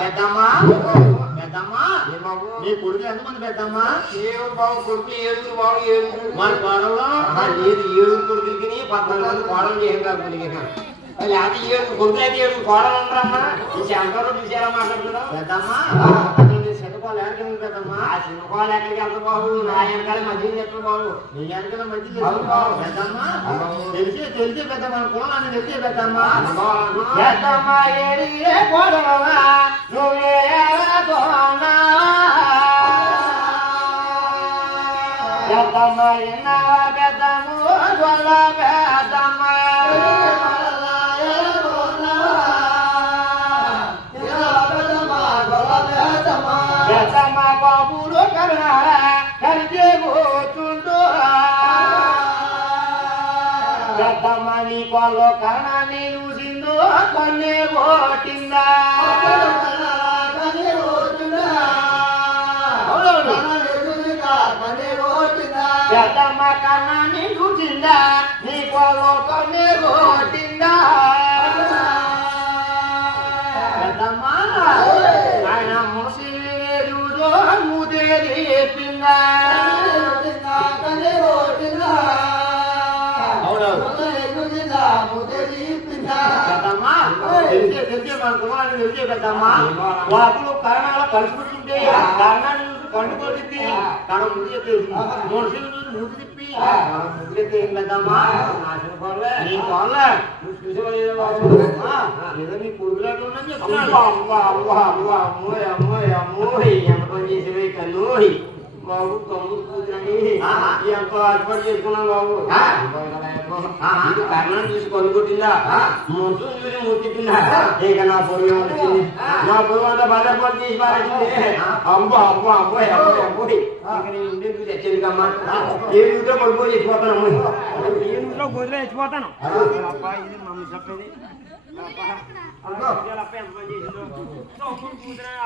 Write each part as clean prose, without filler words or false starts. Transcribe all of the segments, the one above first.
పెద్దమ్మా పెద్దమ్మా నీ కొడుకు ఎంతమంది పెద్దమ్మా? ఏడు బాబు కొడుకు ఏడుగురు బాబు ఏడుగురు మరి కోడలు లేదు ఏడుగురు కొడుకులకి 14 మంది కోడలు చేయాలి లేకపోతే ఏడుగురు కొడుకులు అయితే ఏడుగురు కోడలు ఉండరమ్మా. ఈ శంకరు చూసేలా మాట్లాడుతున్నావు పెద్దమ్మా చిన్నకోళ్ళు ఎక్కడికి పెద్దమ్మా? ఆ చిన్నకోళ్ళు ఎక్కడికి వెళ్తారు బాబు? నా వెనకాల మధ్య చెప్తారు బాబు. నీ వెనకాల మంచి పెద్దమ్మా తెలిసే పెద్దమ్మా కోళ్ళని తెలిసే పెద్దమ్మా పెద్దమ్మా ఏడిగే కోడలవా నువ్వే పెద్దమ్మ ఎన్నవా పెద్దము గొల్ల పెద్దమ్మ పెద్దమ్మ బాబులు కరుణారా కలిగే పోతుండు పెద్దమ్మ నీ కొల్లో కరుణాన్ని చూసిందో కొన్నే పోటిందా పెద్దమ్మ కన్నాన్ని చూసిందా నీ కొల్లో కొన్నే పోటిందా పెద్దమ్మ ఆయన ముసిరుదో ముదేరి పిందా పెద్దమ్మా తెలిసే మన కుమారుని తెలిసే పెద్దమ్మా వాకులు కరణాలు కలుసుకుంటుంటే కరణాన్ని చూసి పండు కొట్టింది తన ముందు చెప్పేసి మనుషులు చూసి ముద్దు తిప్పి ముద్దు చెప్పేసి పెద్దమ్మా నీ కోళ్ళ నువ్వు చూసేవాళ్ళు ఏదో నీ కొడుకులాగా ఉందని చెప్తున్నాను. ఎంత పని చేసేవే కన్ను బాబు తమ్ముడు కూతురని ఎంతో ఏర్పాటు చేసుకున్నాం బాబు. కర్ణాన్ని చూసి కొనుక్కొట్టిందా ముద్దు చూసి ముట్టిందా ఇక నా పొరుగు వచ్చింది నా పొరుగు అంతా బజార్పాటు చేసి పారేసింది. అబ్బో అబ్బో అబ్బోయ్ అబ్బోయ్ అబ్బోయ్ ఇక నేను ఇంటికి తెచ్చేది కమ్మా ఏ ఇంట్లో పడిపోయి తెచ్చిపోతాను ఏ ఇంట్లో గొర్రె తెచ్చిపోతాను. ఇది మమ్మీ చెప్పేది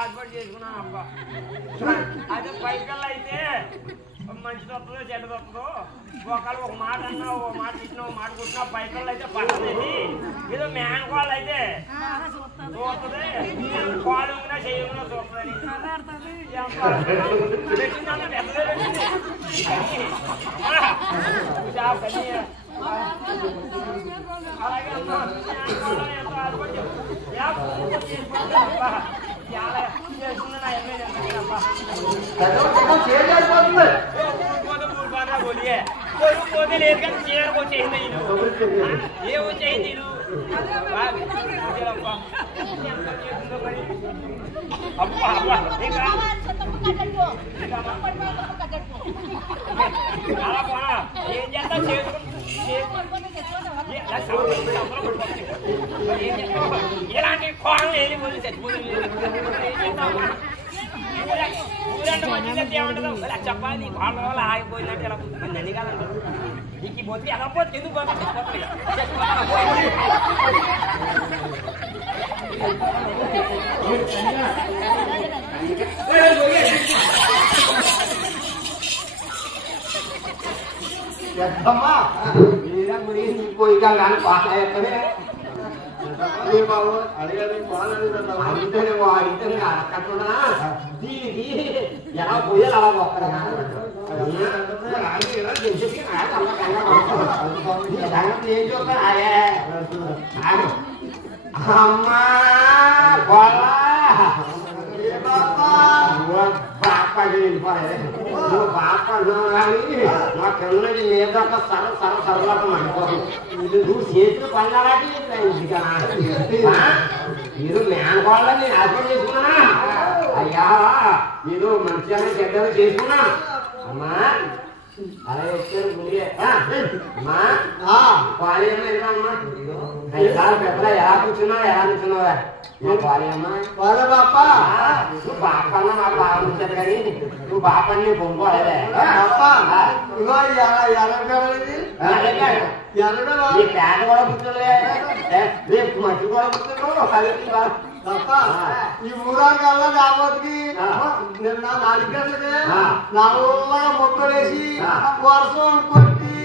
ఏర్పాటు చేసుకున్నాను అబ్బా. అదే పైకల్లా అయితే మంచి తప్పదో చెడ్డ తప్పదో ఒకళ్ళు ఒక మాట అన్నా ఒక మాట ఇచ్చినా ఒక మాట కొట్టినా పైకల్లా అయితే పట్టలేదు. ఏదో మ్యాన్ కాళ్ళు అయితే చూస్తుంది కాళ్ళు ఉందా చేయకుండా చూస్తుంది. అలాగే ఎంతో ఏర్పాటు చాలా చేస్తుంది నా పోతే లేదు కానీ చీరకు వచ్చేసింది ఏ వచ్చేసింది అబ్బా అబ్బా అలా పోనా ఏం చేస్తా ఇలాంటి కోణం వెళ్ళి ముందు చచ్చిపోతుంది. ఊరంటే మంచిగా ఏమంటుందో చెప్పాలి నీ కోళ్ళ వల్ల ఆగిపోయినట్టు ఎలా నన్ను కాదండి నీకు ఈ బొత్తి ఎలా పోతే ఎందుకు పంపించకపోతుంది. పెద్దమ్మా పోయి కానీ పాట బాబు అడిగారు దీనికి ఎలా పోయాలి అలా పోతారు ఏం చూస్తారు అమ్మా బాప నువ్వు బాప అన్నావు కానీ మా కన్నది మీద సరళత మండిపోతుంది. నువ్వు చేసిన పని అలాంటి మీరు మేనకోళ్ళని ఏర్పాటు చేసుకున్నా అయ్యా మీరు మంచిగా చెడ్డలు చేసుకున్నా అమ్మా అలా వచ్చారు ముందే అమ్మా పాలేమ్మా అమ్మా పెద్దలా ఎలా కూర్చున్నావు ఎలా కూర్చున్నావా పాలేమ్మా వాళ్ళ బాప నువ్వు బాప అన్న మా బాగా ఉంచారు కానీ నువ్వు బాప అని నేను పొందుకోలేదే పేట కూడా కూర్చోలే రేపు మట్టి కూడా కూర్చున్నావు ఈ ఊరాకల్లా రాబోతుకి నిన్న 4 గంటలకి నల్లగా ముక్కలేసి వర్షం కొట్టి